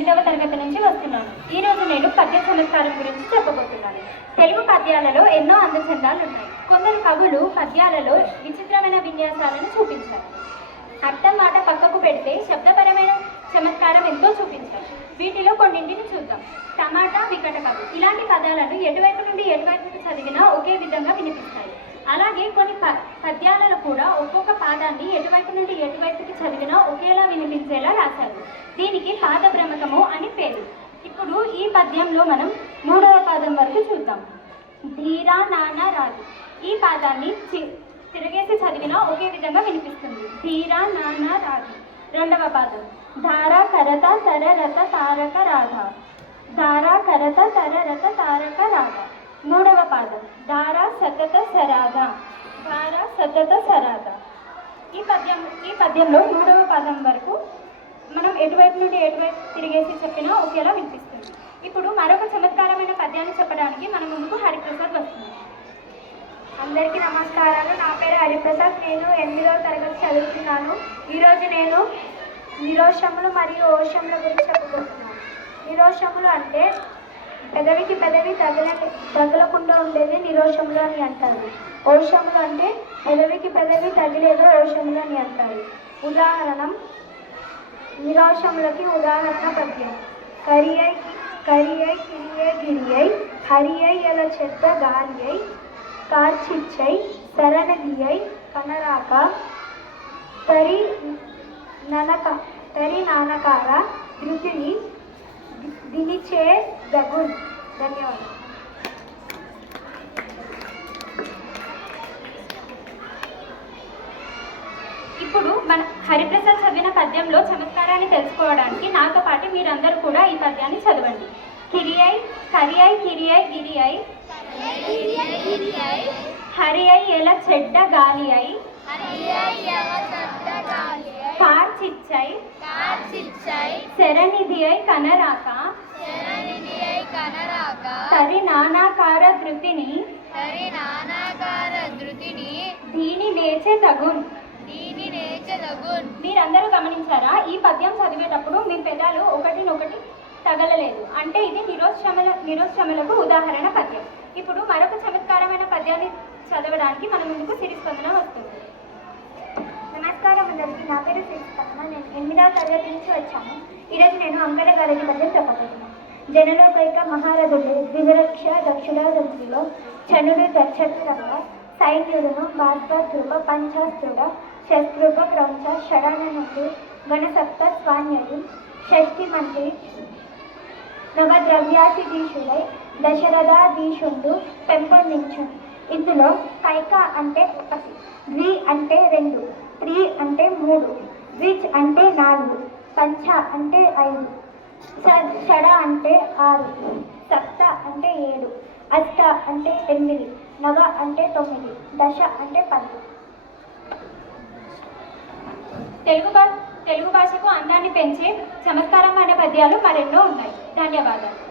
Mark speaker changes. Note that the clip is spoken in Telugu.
Speaker 1: రెండవ తరగతి నుంచి వస్తున్నాను. ఈ రోజు నేను పద్య సంస్కారం గురించి చెప్పబోతున్నాను. తెలుగు పద్యాలలో ఎన్నో అందచందాలు ఉన్నాయి. కొందరు కవులు పద్యాలలో విచిత్రమైన విన్యాసాలను చూపించారు. అర్థం మాట పక్కకు పెడితే శబ్దపరమైన చమత్కారం ఎంతో చూపించారు. వీటిలో కొన్నింటిని చూద్దాం. టమాటా వికట కవి. ఇలాంటి పదాలను ఎటువైపు నుండి ఎటువైపుకి చదివినా ఒకే విధంగా వినిపిస్తాయి. అలాగే కొన్ని ప పద్యాలలో కూడా ఒక్కొక్క పాదాన్ని ఎటువైపు నుండి ఎటువైపుకి చదివినా ఒకేలా వినిపించేలా రాశారు. దీనికి పాద భ్రమకము అని పేరు. ఇప్పుడు ఈ పద్యంలో మనం మూడవ పాదం వరకు చూద్దాం. ధీరా నానా రాజు. ఈ పాదాన్ని చి- తిరగేసి చదివినా ఒకే విధంగా వినిపిస్తుంది. ధీరా నానా రాజు. రెండవ పాదం. ధార కరత సరరత తారక రాధ. ధార కరత సరరత తారక రాధ. మూడవ పాదం. ధార సతత సరాధ. ధార సతత సరాధ. ఈ పద్యం ఈ పద్యంలో మూడవ పదం వరకు మనం ఎటువైపు నుండి ఎటువైపు తిరిగేసి చెప్పినా ఒకేలా వినిపిస్తుంది. ఇప్పుడు మరొక చమత్కారమైన పద్యాన్ని చెప్పడానికి మన ముందుకు హరిప్రసాద్ వస్తుంది
Speaker 2: అందరికీ నమస్కారాలు. నా పేరు హరిప్రసాద్. నేను ఎనిమిదవ తరగతి చదువుతున్నాను. ఈరోజు నేను నిరోషములు మరియు ఓషముల గురించి చెప్పుకుంటున్నాను నిరోషములు అంటే పెదవికి పెదవి తగల తగలకుండా ఉండేది నిరోషములు అని అంటారు. ఓషములు అంటే పెదవికి పెదవి తగిలేదో ఓషములు అని అంటారు. ఉదాహరణం నిరోషములకి ఉదాహరణ పద్యం. కరియై కరియై కిరియై గిరియై హరియై ఎల చెత్త గారియై కార్చిచ్చై శరణగియై కనరాక తరి ననక తరి నానకార ధృతిని దినిచే దగున్ ధన్యవాదాలు
Speaker 1: ఇప్పుడు మన హరిప్రసాద్ చదివిన పద్యంలో చమత్కారాన్ని తెలుసుకోవడానికి నాతో పాటు మీరందరూ కూడా ఈ పద్యాన్ని చదవండి. కిరియై కరియై కిరియై గిరియై. హరి అయి ఎల చెడ్డ గాలి అయి కార్చిచ్చై శరణిధి అయి కనరాక తరి నానాకార ధృతిని దీని లేచే తగున్. మీరందరూ గమనించారా? ఈ పద్యం చదివేటప్పుడు మీ పెదాలు ఒకటినొకటి తగలలేదు. అంటే ఇది నిరోత్సమల నిరోత్సమలకు ఉదాహరణ పద్యం. ఇప్పుడు మరొక చమత్కారమైన పద్యాన్ని చదవడానికి మన ముందుకు సిరిస్పందన వస్తుంది.
Speaker 2: నా నేను ఎనిమిదవ తరగతి నుంచి వచ్చాను. ఈరోజు నేను అంకల గారికి పద్యం చెప్పబోతున్నాను జనలోకైక మహారథుడు ద్వివరక్ష దక్షిణాదంతిలో చనుడు దక్షత్రంగ సైన్యుడును బాధ్యత్రుప పంచాస్త్రుడ శస్త్రూప క్రౌంచ షడానందు గణసప్త స్వాన్యుడు షష్ఠి మంత్రి నవద్రవ్యాధిధీశుడై దశరథాధీషుండు పెంపొందించు ఇందులో కైక అంటే ఒకటి ద్వి అంటే రెండు త్రీ అంటే మూడు. ద్విజ్ అంటే నాలుగు. పంచ అంటే ఐదు. షడ అంటే ఆరు. సప్త అంటే ఏడు. అష్ట అంటే ఎనిమిది. నవ అంటే తొమ్మిది. దశ అంటే పది.
Speaker 1: తెలుగు భా తెలుగు భాషకు అందాన్ని పెంచే చమత్కారమైన పద్యాలు మరెన్నో ఉన్నాయి. ధన్యవాదాలు.